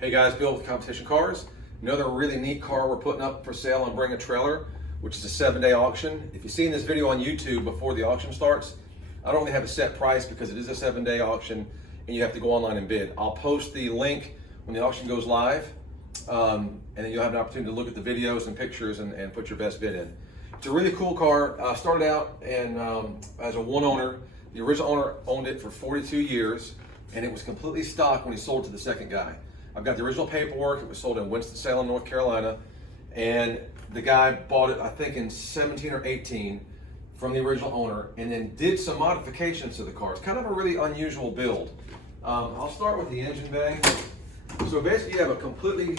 Hey guys, Bill with Competition Cars. Another really neat car we're putting up for sale on Bring a Trailer, which is a 7-day auction. If you've seen this video on YouTube before the auction starts, I don't really have a set price because it is a 7-day auction and you have to go online and bid. I'll post the link when the auction goes live, and then you'll have an opportunity to look at the videos and pictures and put your best bid in. It's a really cool car. Started out as a one owner. The original owner owned it for 42 years and it was completely stock when he sold to the second guy. I've got the original paperwork. It was sold in Winston-Salem, North Carolina, and the guy bought it, I think, in 17 or 18 from the original owner, and then did some modifications to the car. It's kind of a really unusual build. I'll start with the engine bay. So basically, you have a completely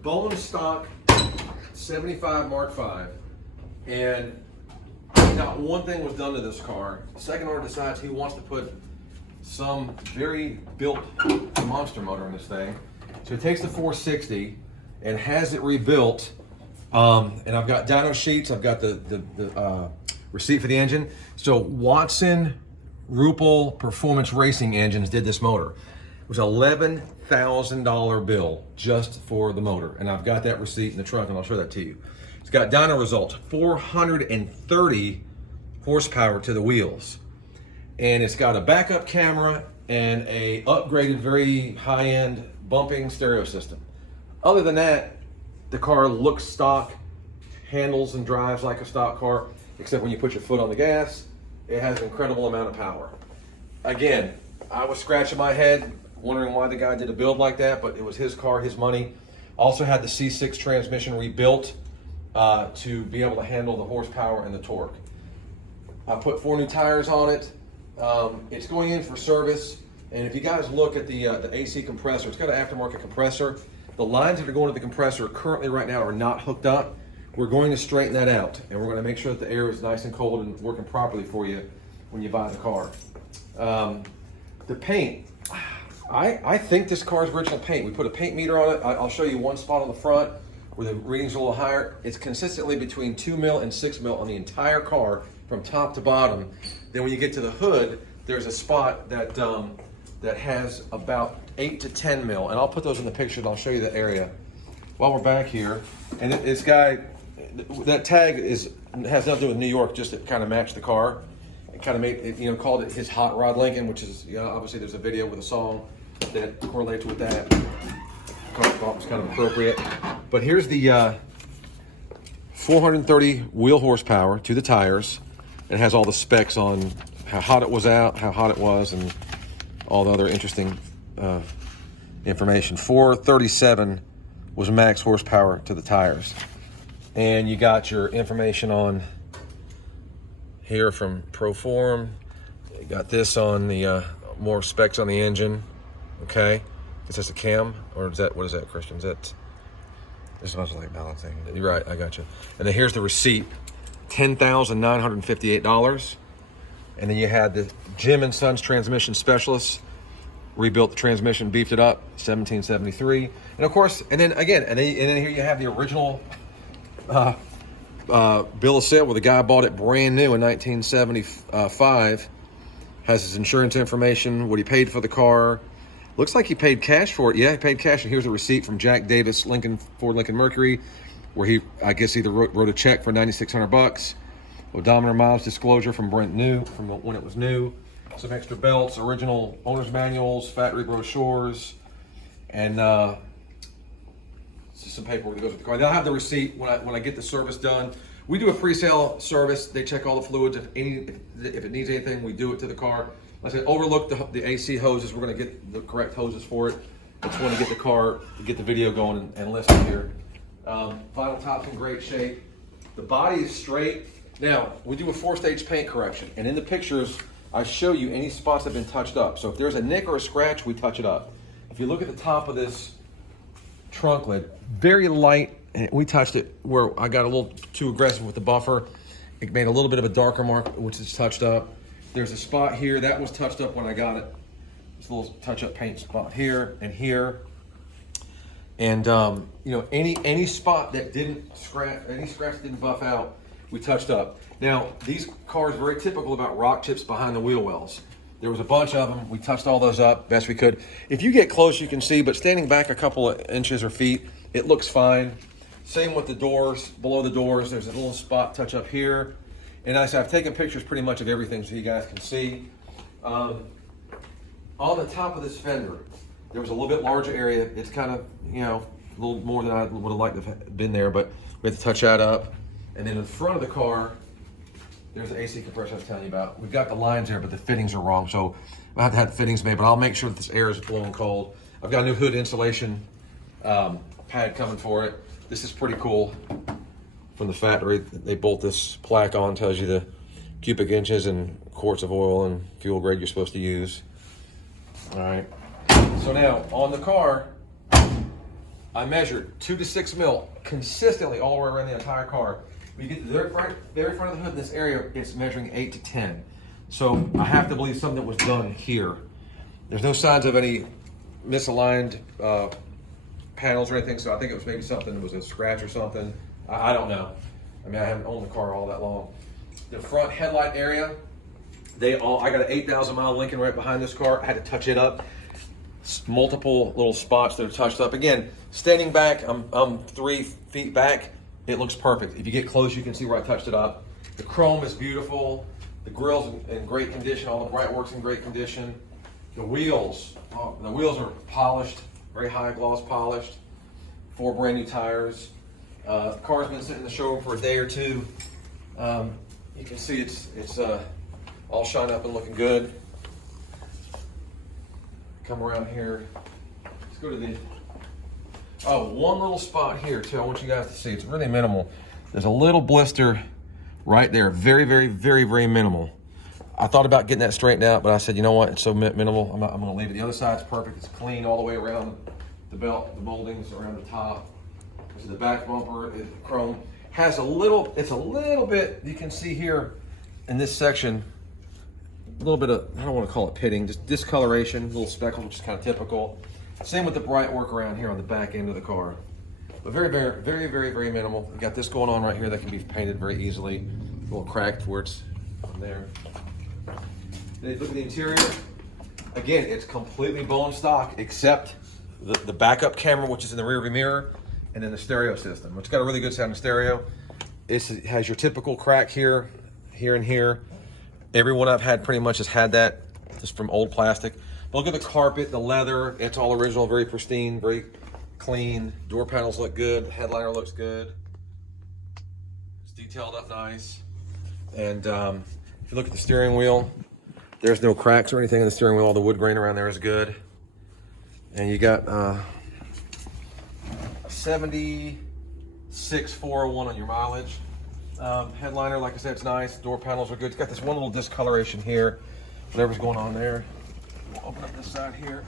bone stock 75 Mark V, and not one thing was done to this car. The second owner decides he wants to put some very built monster motor in this thing. So it takes the 460 and has it rebuilt. And I've got dyno sheets. I've got the receipt for the engine. So Watson Rupel Performance Racing Engines did this motor. It was $11,000 bill just for the motor. And I've got that receipt in the trunk and I'll show that to you. It's got dyno results, 430 horsepower to the wheels. And it's got a backup camera and a upgraded, very high-end bumping stereo system. Other than that, the car looks stock, handles and drives like a stock car, except when you put your foot on the gas, it has an incredible amount of power. Again, I was scratching my head, wondering why the guy did a build like that, but it was his car, his money. Also had the C6 transmission rebuilt to be able to handle the horsepower and the torque. I put 4 new tires on it. It's going in for service, and if you guys look at the AC compressor, it's got an aftermarket compressor. The lines that are going to the compressor currently right now are not hooked up. We're going to straighten that out, and we're going to make sure that the air is nice and cold and working properly for you when you buy the car. The paint, I think this car's original paint. We put a paint meter on it. I'll show you one spot on the front where the readings are a little higher. It's consistently between 2 mil and 6 mil on the entire car from top to bottom. Then when you get to the hood, there's a spot that that has about 8 to 10 mil, and I'll put those in the picture and I'll show you the area. While we're back here, and this guy, that tag has nothing to do with New York, just to kind of match the car. It kind of made it, called it his Hot Rod Lincoln, which is, obviously there's a video with a song that correlates with that. I thought was kind of appropriate. But here's the 430 wheel horsepower to the tires. It has all the specs on how hot it was out, how hot it was, and all the other interesting information. 437 was max horsepower to the tires. And you got your information on here from Proform. You got this on the more specs on the engine. Okay, is this a cam, or is that, what is that, Christian? Is that? This smells like balancing. You're right, I got you. And then here's the receipt, $10,958. And then you had the Jim and Sons transmission specialist, rebuilt the transmission, beefed it up, $1,773. And of course, and then here you have the original bill of sale where the guy bought it brand new in 1975. Has his insurance information, what he paid for the car. Looks like he paid cash for it. Yeah, he paid cash. And here's a receipt from Jack Davis, Ford Lincoln Mercury, where he, I guess, either wrote a check for $9,600. Odometer miles disclosure from Brent New, from when it was new. Some extra belts, original owner's manuals, factory brochures, and some paperwork that goes with the car. They'll have the receipt when I get the service done. We do a pre-sale service. They check all the fluids. If it needs anything, we do it to the car. Like I said, overlook the AC hoses. We're going to get the correct hoses for it. Just want to get the car, get the video going and listen here. Vinyl top's in great shape. The body is straight. Now, we do a 4-stage paint correction, and in the pictures, I show you any spots that have been touched up. So if there's a nick or a scratch, we touch it up. If you look at the top of this trunk lid, very light, and we touched it where I got a little too aggressive with the buffer. It made a little bit of a darker mark, which is touched up. There's a spot here, that was touched up when I got it. This little touch-up paint spot here and here. And any spot that didn't scratch, any scratch that didn't buff out, we touched up. Now, these cars are very typical about rock chips behind the wheel wells. There was a bunch of them. We touched all those up best we could. If you get close, you can see, but standing back a couple of inches or feet, it looks fine. Same with the doors, below the doors, there's a little spot touch up here. And as I've taken pictures pretty much of everything so you guys can see. On the top of this fender, there was a little bit larger area. It's kind of, you know, a little more than I would have liked to have been there, but we had to touch that up. And then in front of the car, there's the AC compressor I was telling you about. We've got the lines there, but the fittings are wrong. So I have to have fittings made, but I'll make sure that this air is blowing cold. I've got a new hood insulation pad coming for it. This is pretty cool. From the factory, they bolt this plaque on, tells you the cubic inches and quarts of oil and fuel grade you're supposed to use. All right. So now on the car, I measured 2 to 6 mil consistently all the way around the entire car. When you get to the very front of the hood in this area, it's measuring 8 to 10. So I have to believe something was done here. There's no signs of any misaligned panels or anything, so I think it was maybe something that was a scratch or something. I don't know. I mean, I haven't owned the car all that long. The front headlight area, I got an 8,000 mile Lincoln right behind this car. I had to touch it up. Multiple little spots that are touched up. Again, standing back, I'm 3 feet back. It looks perfect. If you get close, you can see where I touched it up. The chrome is beautiful. The grill's in great condition. All the bright work's in great condition. The wheels are polished, very high gloss polished. 4 brand new tires. The car's been sitting in the showroom for a day or two. You can see it's all shined up and looking good. Come around here. Let's go to the one little spot here too. I want you guys to see. It's really minimal. There's a little blister right there. Very, very, very, very minimal. I thought about getting that straightened out, but I said, you know what? It's so minimal. I'm going to leave it. The other side's perfect. It's clean all the way around the belt, the moldings around the top. This is the back bumper. Chrome has it's a little bit. You can see here in this section. A little bit of, I don't want to call it pitting, just discoloration, little speckles, which is kind of typical. Same with the bright work around here on the back end of the car. But very, very, very, very, very minimal. We got this going on right here that can be painted very easily. A little cracked where it's on there. Then you look at the interior. Again, it's completely bone stock except the backup camera, which is in the rearview mirror, and then the stereo system, which got a really good sounding stereo. It has your typical crack here, and here. Everyone I've had pretty much has had that, just from old plastic. But look at the carpet, the leather. It's all original, very pristine, very clean. Door panels look good. The headliner looks good. It's detailed up nice. And if you look at the steering wheel, there's no cracks or anything in the steering wheel. All the wood grain around there is good. And you got 76,401 on your mileage. Headliner, like I said, it's nice. Door panels are good. It's got this one little discoloration here. Whatever's going on there. We'll open up this side here.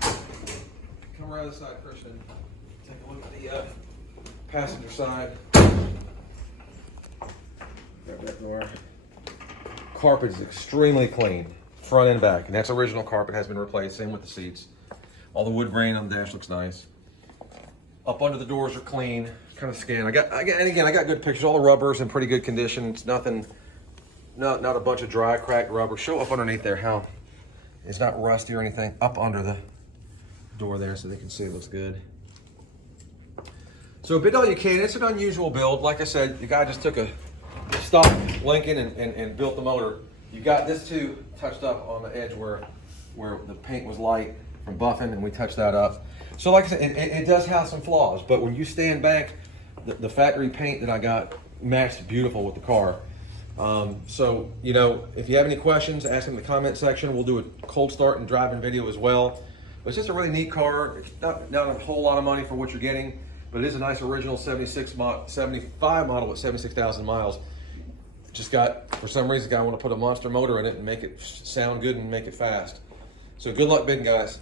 Come around this side, Christian. Take a look at the passenger side. Grab that door. Carpet is extremely clean, front and back, and that's original carpet. Has been replaced. Same with the seats. All the wood grain on the dash looks nice. Up under the doors are clean. Kind of scan. I got good pictures. All the rubber's in pretty good condition. It's nothing, not a bunch of dry, cracked rubber. Show up underneath there how it's not rusty or anything. Up under the door there, so they can see it looks good. So bid all you can. It's an unusual build. Like I said, the guy just took a stock Lincoln and built the motor. You got this too touched up on the edge where the paint was light from buffing, and we touched that up. So like I said, it does have some flaws, but when you stand back, the factory paint that I got matched beautiful with the car. So, you know, if you have any questions, ask them in the comment section. We'll do a cold start and driving video as well. But it's just a really neat car. It's not a whole lot of money for what you're getting, but it is a nice original 75 model with 76,000 miles. Just got, for some reason, I want to put a monster motor in it and make it sound good and make it fast. So good luck bidding, guys.